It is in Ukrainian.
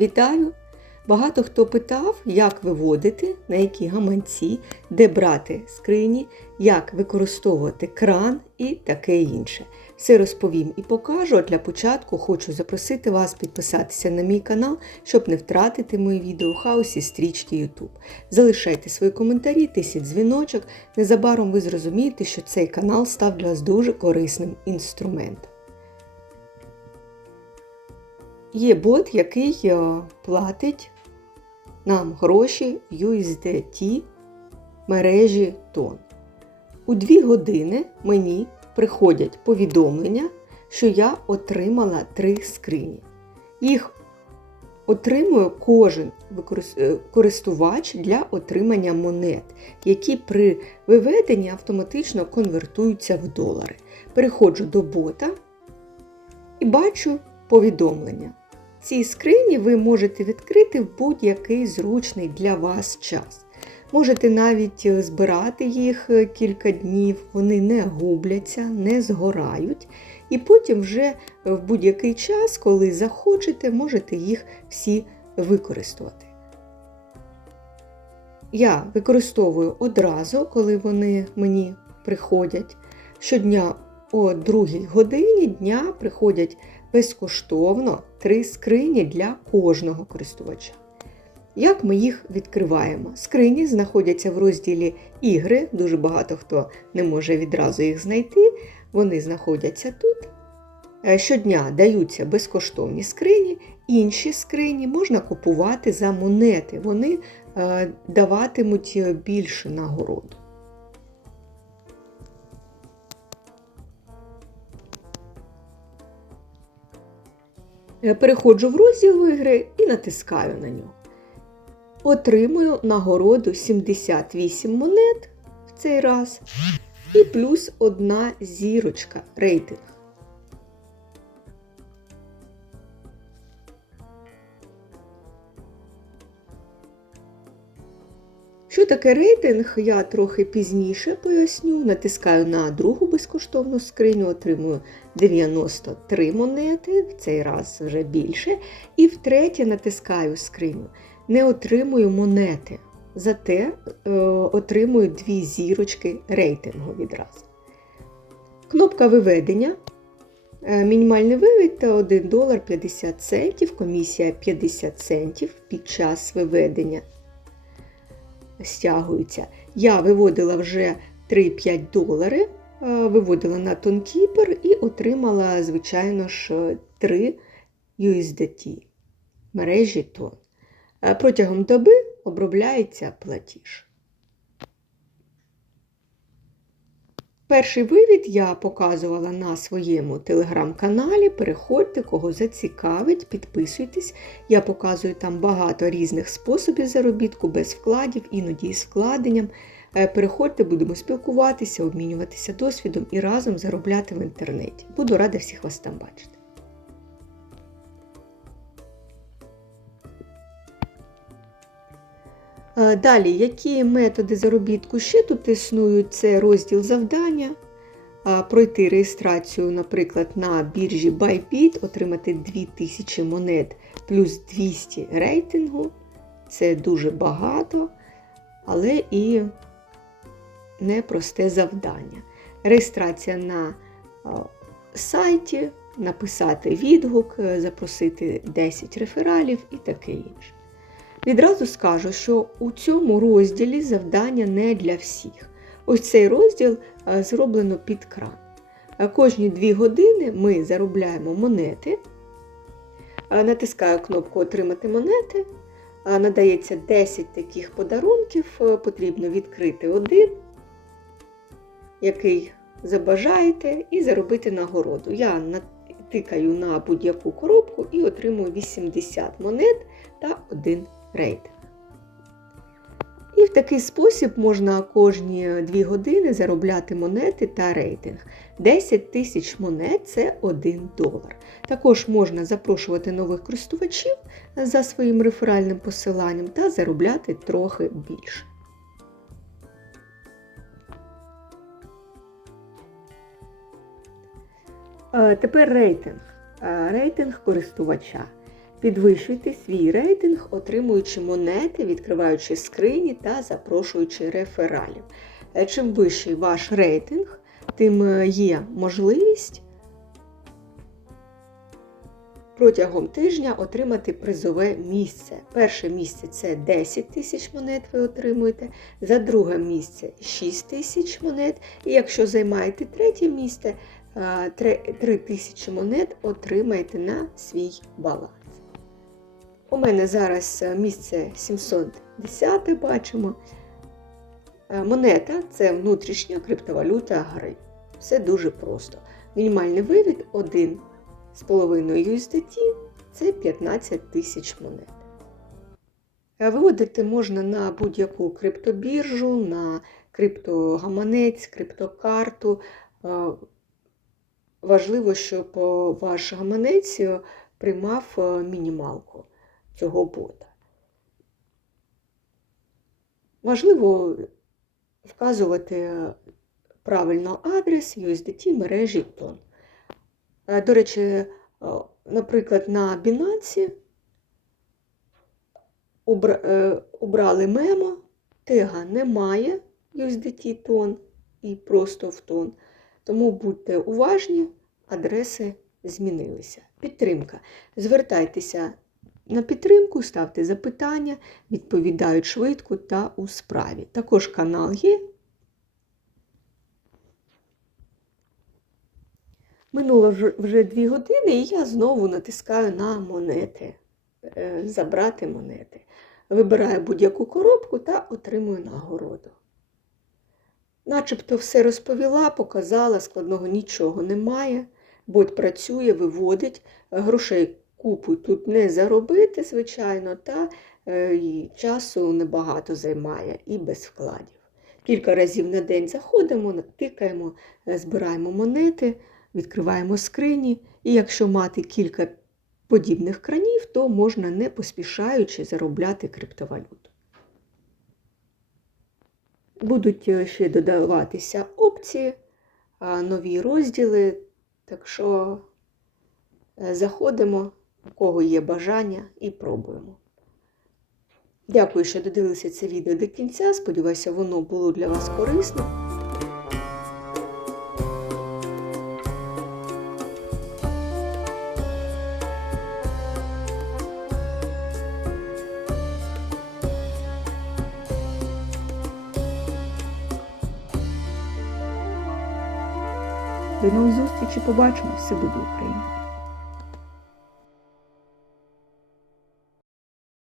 Вітаю! Багато хто питав, як виводити, на які гаманці, де брати скрині, як використовувати кран і таке інше. Все розповім і покажу. А для початку хочу запросити вас підписатися на мій канал, щоб не втратити мої відео в хаосі стрічки YouTube. Залишайте свої коментарі, тисіть дзвіночок. Незабаром ви зрозумієте, що цей канал став для вас дуже корисним інструментом. Є бот, який е, платить нам гроші USDT мережі тон. У 2 години мені приходять повідомлення, що я отримала три скрині. Їх отримує кожен е, користувач для отримання монет, які при виведенні автоматично конвертуються в долари. Переходжу до бота і бачу повідомлення. Ці скрині ви можете відкрити в будь-який зручний для вас час. Можете навіть е, збирати їх е, кілька днів, вони не губляться, не згорають. І потім вже в будь-який час, коли захочете, можете їх всі використати. Я використовую одразу, коли вони мені приходять. Щодня о 2 годині дня приходять безкоштовно три скрині для кожного користувача. Як ми їх відкриваємо? Скрині знаходяться в розділі ігри, дуже багато хто не може відразу їх знайти. Вони знаходяться тут. Е, Щодня даються безкоштовні скрині, інші скрині можна купувати за монети. Вони е, даватимуть е, більше нагороду. Переходжу в розділ ігри і натискаю на нього. Отримую нагороду 78 монет в цей раз і плюс одна зірочка рейтинг. Що таке рейтинг, я трохи пізніше поясню. Натискаю на другу безкоштовну скриню, отримую 93 монети, в цей раз вже більше. І втретє натискаю скриню. Не отримую монети, зате е, отримую дві зірочки рейтингу відразу. Кнопка виведення. Е, Мінімальний вивід та 1 долар 50 центів, комісія 50 центів під час виведення стягуються. Я виводила вже 3-5 долари, е, виводила на тонкіпер і отримала, звичайно ж, 3 USDT мережі тон. Е, Протягом доби обробляється платіж. Перший вивід я показувала на своєму телеграм-каналі. Переходьте, кого зацікавить, підписуйтесь. Я показую там багато різних способів заробітку, без вкладів, іноді із вкладенням. Е, Переходьте, будемо спілкуватися, обмінюватися досвідом і разом заробляти в інтернеті. Буду рада всіх вас там бачити. Далі, які методи заробітку ще тут існують? Це розділ завдання, пройти реєстрацію, наприклад, на біржі Bybit, отримати 2000 монет плюс 200 рейтингу. Це дуже багато, але і непросте завдання. Реєстрація на сайті, написати відгук, е, запросити 10 рефералів і таке інше. Відразу скажу, що у цьому розділі завдання не для всіх. Ось цей розділ е, зроблено під кран. Е, Кожні 2 години ми заробляємо монети. Е, Натискаю кнопку Отримати монети. Надається 10 таких подарунків. Потрібно відкрити один, який забажаєте, і заробити нагороду. Я натикаю на будь-яку коробку і отримую 80 монет та 1 рейтинг. І в такий спосіб можна кожні 2 години заробляти монети та рейтинг. 10 тисяч монет це 1 долар. Також можна запрошувати нових користувачів за своїм реферальним посиланням та заробляти трохи більше. Е, Тепер рейтинг. Е, Рейтинг користувача. Підвищуйте свій рейтинг, отримуючи монети, відкриваючи скрині та запрошуючи рефералів. Е, Чим вищий ваш рейтинг, тим е, є можливість протягом тижня отримати призове місце. Перше місце це 10 тисяч монет ви отримуєте, за друге місце 6 тисяч монет. І якщо займаєте третє місце, 3 тисячі монет отримаєте на свій баланс. У мене зараз е, місце 710 бачимо. Е, Монета це внутрішня криптовалюта гри. Все дуже просто. Мінімальний вивід 1,5 USDT це 15 тисяч монет. Е, Виводити можна на будь-яку криптобіржу, на криптогаманець, криптокарту. Важливо, щоб ваш гаманець приймав мінімалку цього бота. Важливо вказувати правильно адрес USDT мережі тон. Е, До речі, е, наприклад, на Binance убра- е, мемо, тега немає USDT тон і просто в тон. Тому будьте уважні, адреси змінилися. Підтримка. Звертайтеся на підтримку, ставте запитання, відповідають швидко та у справі. Також канал є. Минуло вже- дві години, і я знову натискаю на монети. е, Забрати монети. Вибираю будь-яку коробку та отримую нагороду. Начебто все розповіла, показала, складного нічого немає. Бот працює, виводить, грошей купу тут не заробити, звичайно, та е, і часу небагато займає і без вкладів. Кілька разів на день заходимо, тикаємо, е, збираємо монети, відкриваємо скрині, і якщо мати кілька подібних кранів, то можна не поспішаючи заробляти криптовалюту. Будуть е, ще додаватися опції, нові розділи, так що заходимо, у кого є бажання, і пробуємо. Дякую, що додивилися це відео до кінця. Сподіваюся, воно було для вас корисно. До нових зустрічей, побачимось, все буде Україна!